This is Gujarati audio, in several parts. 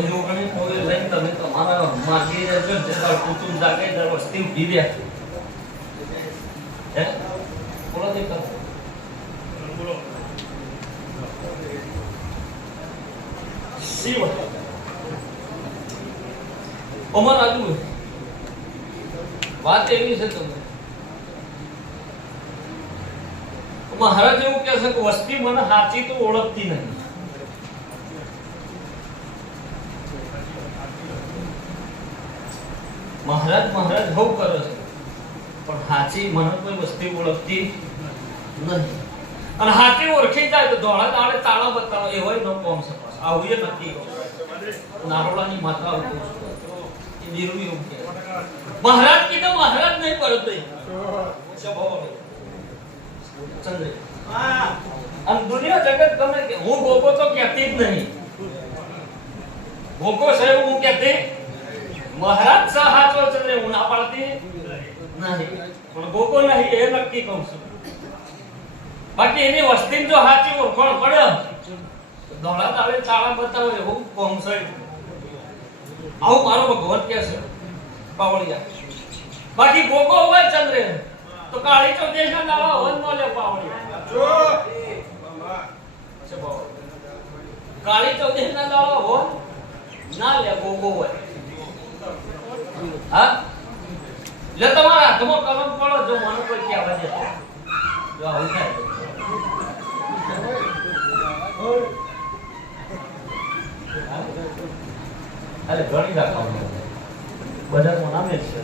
હું ઘણી મોડે લઈને તમે તમારા માગી રહેજો જરા કુટુંબ જાગે દર વસ્તી ઉભી રહ્યા હે બોલો દે બોલો શિવ ઓમર આજુ વાત એવી છે તમને મહારાજ એવું કહે છે કે વસ્તી મને સાચી તો ઓળખતી નહીં મહારાજ મહારાજ બહુ કરે છે પણ સાચી મને કોઈ વસ્તી ઓળખતી નહીં અને સાચી ઓળખી જાય તો ધોળા દાડે તાળા બતાવો એવો ન કોમ છે આવું એ નક્કી નારોડાની માતા નિર્વી મહારાજ કીધું મહારાજ નહીં પડતો ચંદ્ર આમ દુનિયા જગત ગમે કે હું ભોગો તો કહેતી જ નહીં ભોગો છે હું કહેતી મહારાજ સાચો ચંદ્ર હું ના પાડતી નહીં પણ ભોગો નહીં એ નક્કી કહું છું બાકી એની વસ્તી જો સાચી ઓળખાણ પડ્યો ધોળા તાળે ચાળા બતાવો એવું કોમ છે આવું મારો ભગવાન કહે છે પાવળિયા બાકી ભોગો હોય ચંદ્ર તો કાળી ચૌદશ ના દાવા વન નો લે પાવળિયા જો કાળી ચૌદશ ના દાવા હો ના લે ભોગો હોય હા લે તમારા હાથમાં કલમ પડો જો મને કોઈ કહેવા દે જો આવું થાય અરે ઘણી રાખો બજારમાં નામે જ છે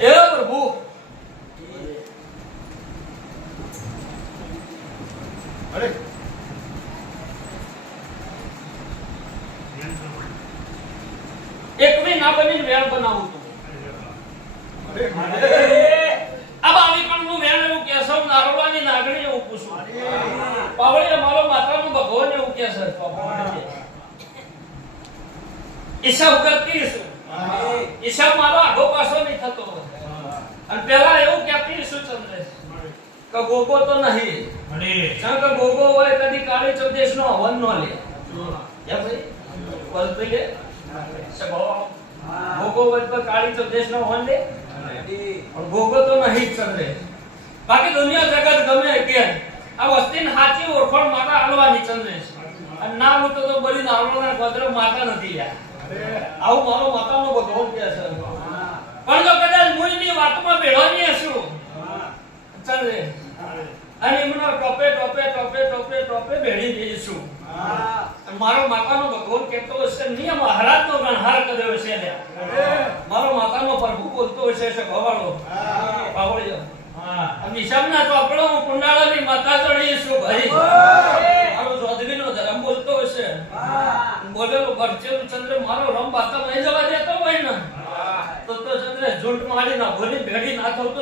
એ પ્રભુ અરે એક વી ના બની વેણ બનાવું તું આ બાવી પણ નું વેણ એવું કેસવ નારોડાની નાગણી એવું પૂછું પાવળીએ મારો માતાનું ભગવાન એવું કે છે ઈશા ઉગતી છે ઈશા મારો આગો પાછો નહીં થતો અને પેલા એવું કહેતી શું ચંદ્ર કે ગોગો તો નહીં કે ગોગો હોય કદી કાળી ચૌદશ નો હવન નો લે ભાઈ બોલતો લે ગોગો હોય તો કાળી ચૌદશ નો હવન લે પણ ગોગો તો નહીં ચંદ્ર બાકી દુનિયા જગત ગમે કે આ વસ્તીને સાચી ઓળખાણ માતા આલવાની ચંદ્ર અને ના હું તો બળી નારોના ગોત્ર માતા નથી યાર આવું મારો માતાનો ભગવાન કહે છે પણ જો કદાચ મુઈની વાતમાં ભેળવાની હશું ચંદ્ર અને એમનો ટોપે ટોપે ટોપે ટોપે ટોપે ભેળી જઈશું મારો માતાનો ભગવાન કહેતો હશે નહીં મહારાજનો ગણહાર કર્યો છે મારો માતાનો પ્રભુ બોલતો હશે છે ભવાળો પાવળીઓ નિશામના ચોપડો કુંડાળાની માતા ચડીશું ભાઈ મારો જોધવીનો ધર્મ બોલતો હશે બોલેલો પરચેલો ચંદ્ર મારો રમ બાતા નહીં જવા દેતો હોય ને તો ચંદ્ર ઝૂંટ મારી ના ભોલી ભેડી ના થતો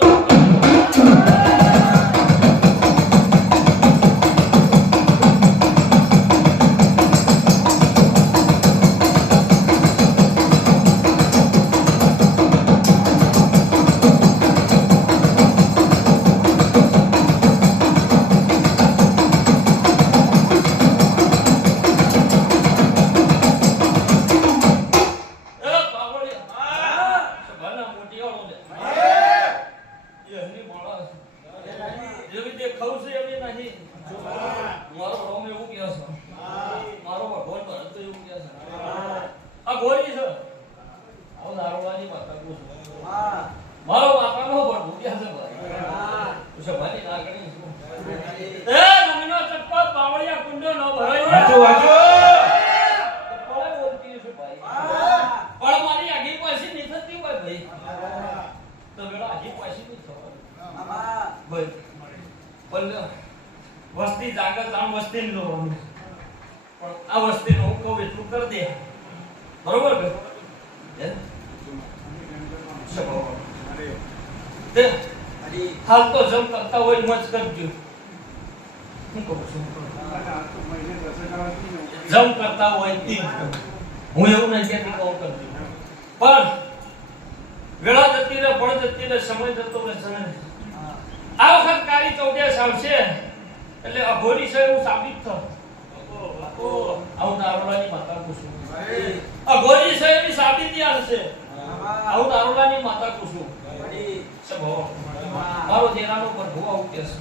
વસ્તી જાગત આમ વસ્તી નો પણ આ વસ્તી નો કહું એટલું કરી દે બરોબર કે હાલ તો જમ કરતા હોય મજ કરજો હું કહું છું જમ કરતા હોય તી હું એવું નહીં કે કહું કરજો પણ વેળા જતી રહે પણ જતી રહે સમય જતો રહે આ વખત કાળી ચૌદશ આવશે એટલે અઘોરી છે એવું સાબિત થાય. આવું નારોલાની માતા કુસુમ અઘોરી છે એવી સાબિતી આવશે. આવું નારોલાની માતા કુસુમ સબો મારો દેરાનો પ્રભુ આવું કે છે.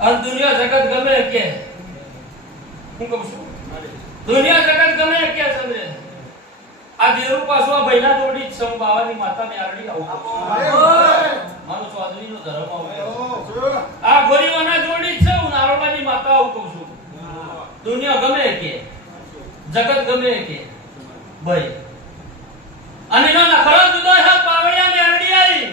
અને દુનિયા જગત ગમે કે હું કહું છું દુનિયા જગત ગમે કે ચંદ્ર આ દેરું પાછું આ બૈના જોડી સંભાવાની માતા ને આરડી આવું મારો ચૌધરીનો ધર્મ આવું આ ગોરીવાના જોડી છે હું નારોલાની માતા આવું કહું છું. દુનિયા ગમે કે જગત ગમે કે ભાઈ અને ના નખરા જુદા છે પાવડિયા ને આરડી આવી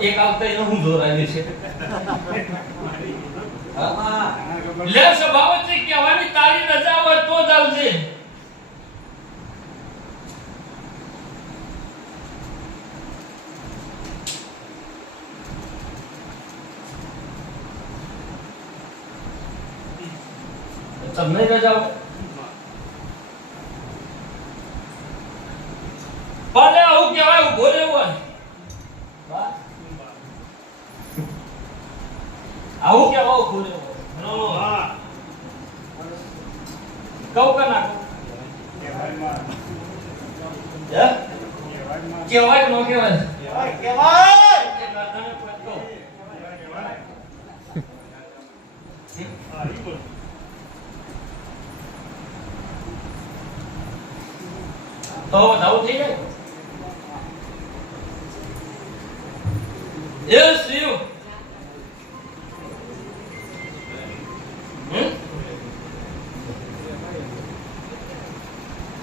એક આવતા એનો હું જોર આવી છે લે સ્વભાવ છે કહેવાની તારી રજા હોય તો જ આવજે. તમને રજા હોય ભલે આવું કહેવાય ઉભો રહેવો આવું કેવા ઉભો રહેવો કહું કે ના કેવાય નો કેવાય તો વધાવું થઈ જાય. Yes, you.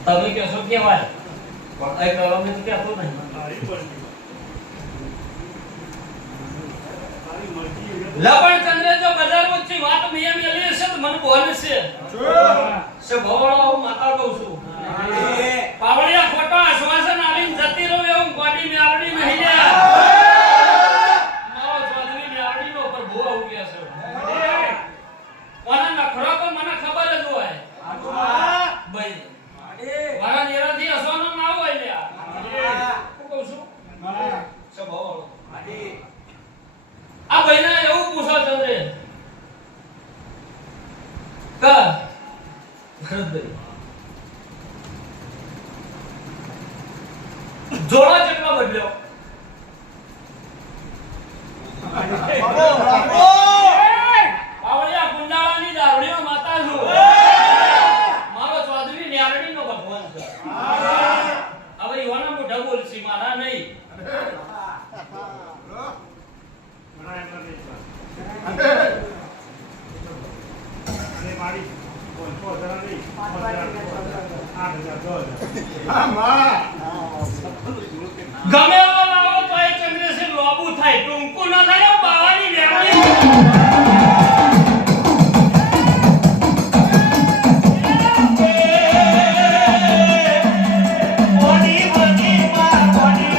તમે કહેશો કેવાય પણ આ કલમ ને તો કહેતો નહીં. લપણ ચંદ્ર જો બજાર વચ્ચે વાત મિયા મેલી છે તો મને બોલે છે સે ભવળો હું માતા કહું છું પાવળિયા ખોટા આશ્વાસન આલીને જતી રહો એવું ગોડી મે આવડી નહીં લે મારો ચૌધરી મે આવડી નો પર ભો આવું કે છે કોના નખરો તો મને ખબર જ હોય ભાઈ મારા નેરાથી અસવાનો ના હોય લે હું કહું છું સે ભવળો આ ભાઈના એવું પૂછો ચંદ્રે કા ભરતભાઈ જોડો કેટલો બદલ્યો આવળિયા કુંડાળાની દારૂડીઓ માતા છું મારો ચૌધરી ન્યારડીનો ભગવાન છે હવે ઈવાના મોઢા બોલશી મારા નહીં ગમે એવો લાવો તો એ ચંદ્રશેખર લોબુ થાય ટૂંકું ના થાય બાવાની વેણી બની બની માં બની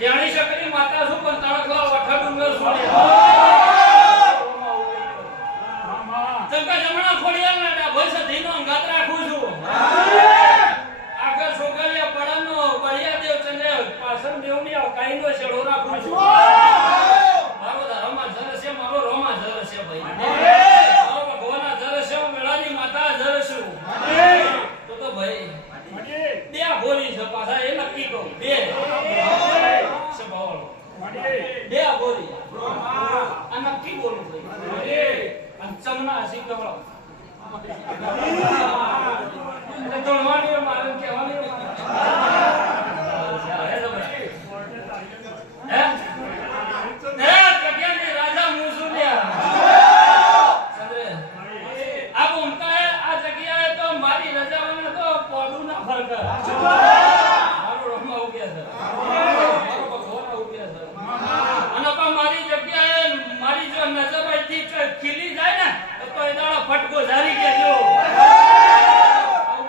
જાણી શકરી માતા શું પણ તાળખલા વઠા ડુંગર સુણ્યા ડે બોરી આ નક્કી બોલું ભાઈ અને ચમના હસી કવળો તો મારી મારે કહેવાની ફટકો જારી કેજો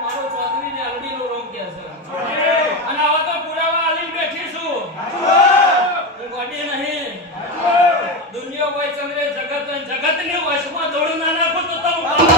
મારો ચોધરી ને અરડી નો રંગ કે છે અને આવા તો પુરાવા આલી બેઠી છું હું ગોડી નહીં દુનિયા કોઈ ચંદ્રે જગત ને વશમાં દોડું ના નાખો તો તમે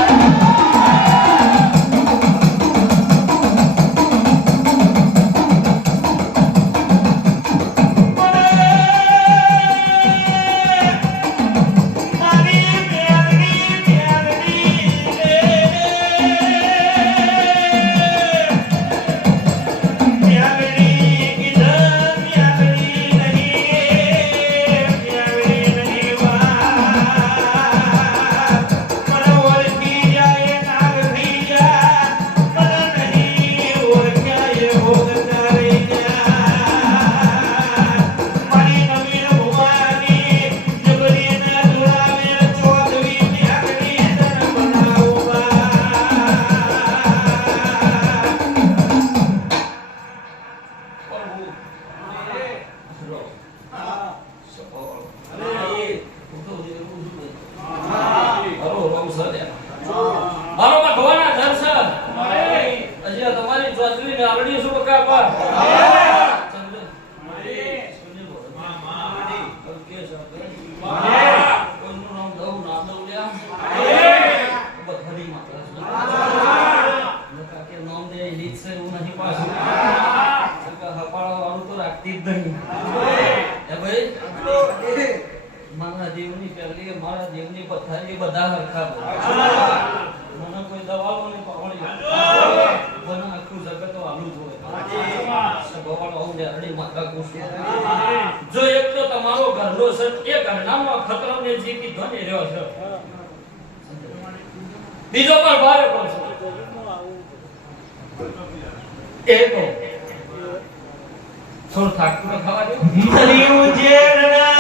મારા દેવની પહેલી મારા દેવની પથારી બધા હરખા મને કોઈ દવાઓ ને પાવણી મને આખું જગત આલુ જોવે સગવાળો આવું જરડી માતા કુશ જો એક તો તમારો ઘરનો છે એ ઘરનામાં ખતરો ને જે કી ધને રહ્યો છે બીજો પર ભારે પડશે એક થોડું થાકતું ખાવા દો મરી ઉજેરણા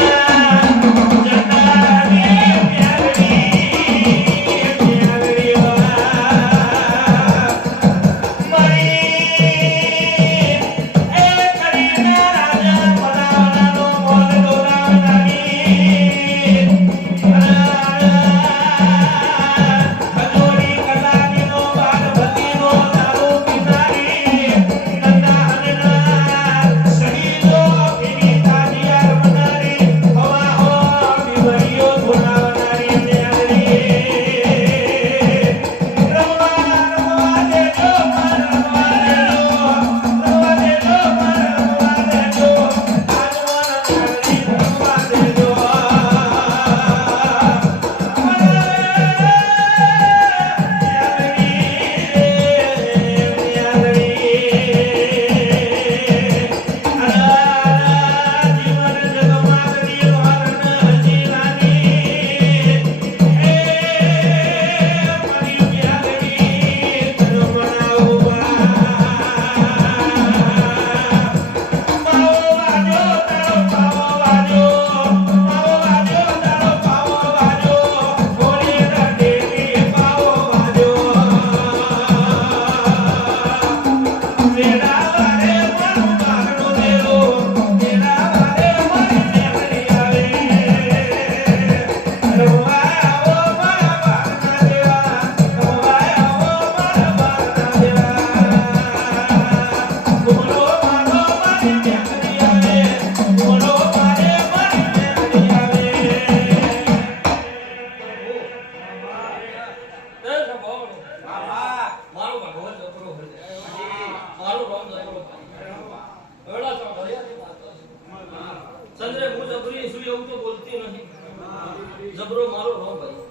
જબરો મારો રો ભાઈ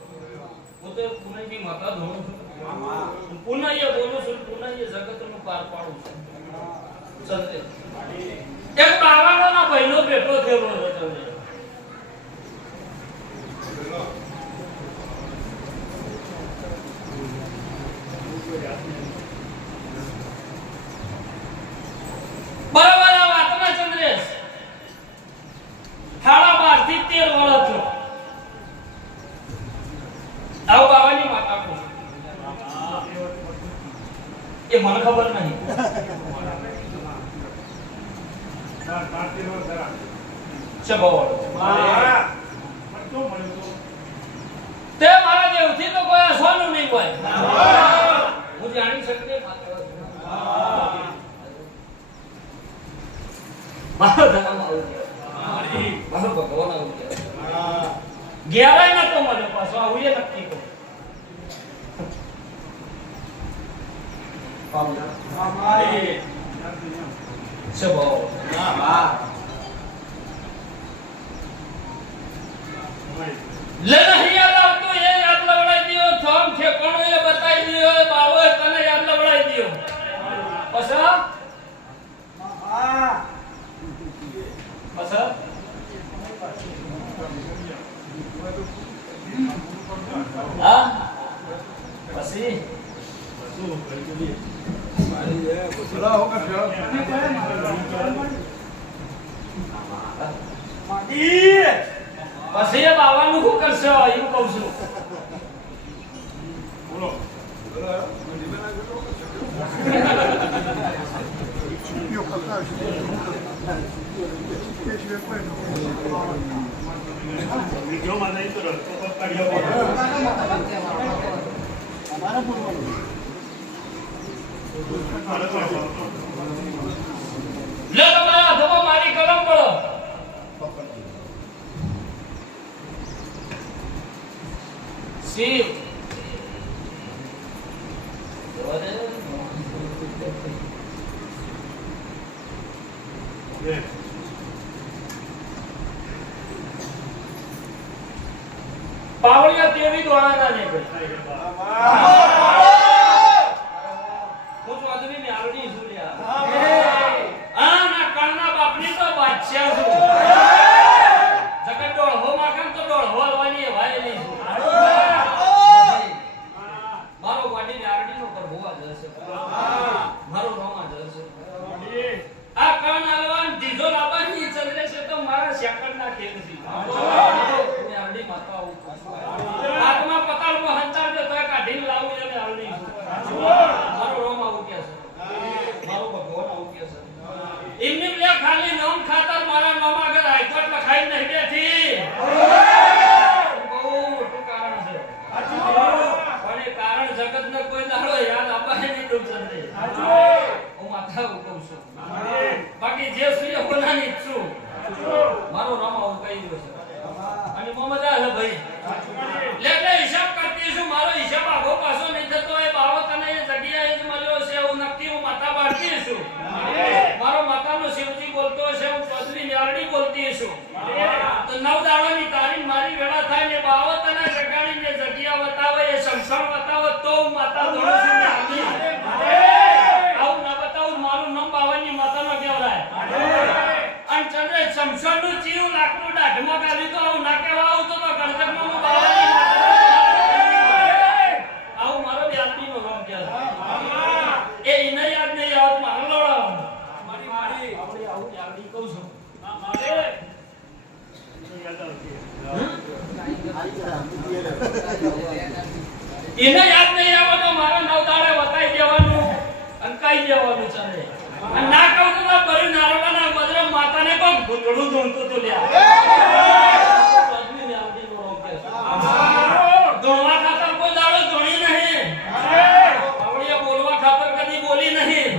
હું તો પુનાઈ માતા ધોણું છું પુનાઈ બોલું છું પુનાઈ જગતનું પાર પાડું છું ચંદ્રે એક બાવાનો ના ભાઈનો બેટો થયેલો છે ચંદ્રે ખબર નહીં ચબાવાળો તે મારા દેવથી તો કોઈ આસવાનું નહીં હોય હું જાણી શકતે મારો ધર્મ આવું છે મારો ભગવાન આવું છે ગેરાય ના તો મને પાછો આવું એ નક્કી કહું લે નહીં યાદ આવતું એ યાદ લવડાઈ દિયો થોમ ઠેકોણો એ બતાઈ દિયો બાવો તને યાદ લવડાઈ દિયો પસા પસા હા પછી પછી એ બાવાનું શું કરશે એવું કહું છું બોલો લે તમારા ધમો મારી કલમ પડો શિવ પાવળિયા તેવી દોડાના ને હું ચૌધરી ને આલડી સુલ્યા આ ના કણના બાપની તો બાદશાહ છું જગત ડોળહો માખન તો ડોળહો હલવાની વાયેલી છું મારો વાડી ને આલડી નો પર હોવા જશે મારો રોમા જશે આ કણ આલવાન દીધો લાબાની ચંદ્રે છે તો મારા સેકન્ડ ના ખેલ છે મે આલડી માતા આવું આત્મા પતાળમાં હંચાર દે તો કાઢીને લાવું એને આલડી મારો રોમા આવું કે છે મારો ભગવાન આવું કે છે એમને લે ખાલી નામ ખાતર મારા નામ આગળ હાઈકોર્ટ લખાઈ નહીં બેઠી બહુ મોટું કારણ છે પણ એ કારણ જગત ને કોઈ દાડો યાદ આપે નહીં તો ચંદ્રે હું માથા ઉકમ છું બાકી જે સુય હોનાની છું મારો નામ આવું કહી દો છે અને મોહમ્મદ હે ભાઈ લે હિસાબ કરતી છું મારો હિસાબ આગો પાછો નહીં થતો એ બાવક અને એ જગ્યાએ જ મળ્યો છે હું નક્કી હું માતા બાળતી છું મારો માતાનો શિવજી બોલતો છે હું ચૌધરી ન્યારડી બોલતી છું તો નવ દાડાની તારીખ મારી વેળા થાય ને બાવક અને જગાડી ને જગ્યા બતાવે એ સંસાર બતાવે તો હું માતા દોડું છું ને આવું ના બતાવું મારું નામ બાવાની માતાનો કહેવાય અને ચંદ્ર શમશાનનું ચીરું લાકડું દાઢમાં ગાલી તો આવું ના કહેવા આવું તો ગણતકમાં હું બાવાની આવું મારો વ્યાપીનો નામ કહેવાય એ ઇને યાદ નહીં આવત મારો લોડાવાનું મારી આપણે આવું યાદી કહું છું એને યાદ નહીં આવે તો મારા નવ દાડે વતાઈ દેવાનું અંકાઈ દેવાનું ચાલે અને ના કહું તો બરી નારોડાના બદરે માતાને પણ ઘૂંટડું ધૂણતું તો લ્યા આદમી આવતી નો રોકે ધોણવા ખાતર કોઈ દાડો ધોણી નહીં આવડિયા બોલવા ખાતર કદી બોલી નહીં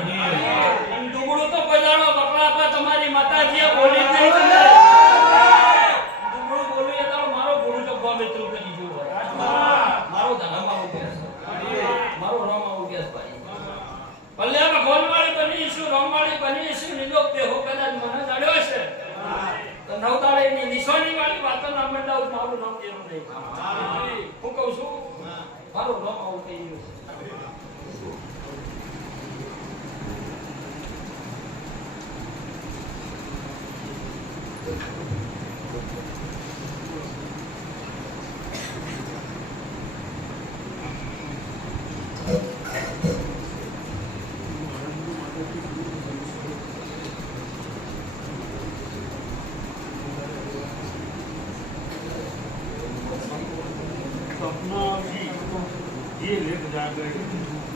અને ડુગડું તો કોઈ દાડો બકલા પર તમારી માતાજીએ બોલી નહીં ડુગડું બોલું એ તો મારો ગુરુ તો ગોમિત્રુ કરી જો મારો ધર્મ આવું કે મારો રામ આવું કે ભાઈ ભલે ભગવાન વાળી બની છું રામ વાળી બની છું નિલોપ દેહો કદાચ મને જડ્યો છે તો નવ દાડે ની નિશાની વાળી વાતો ના મંડાવું મારું નામ દેવું નહીં હું કહું છું મારું નામ આવું કહી ગયું ये लेट जा गए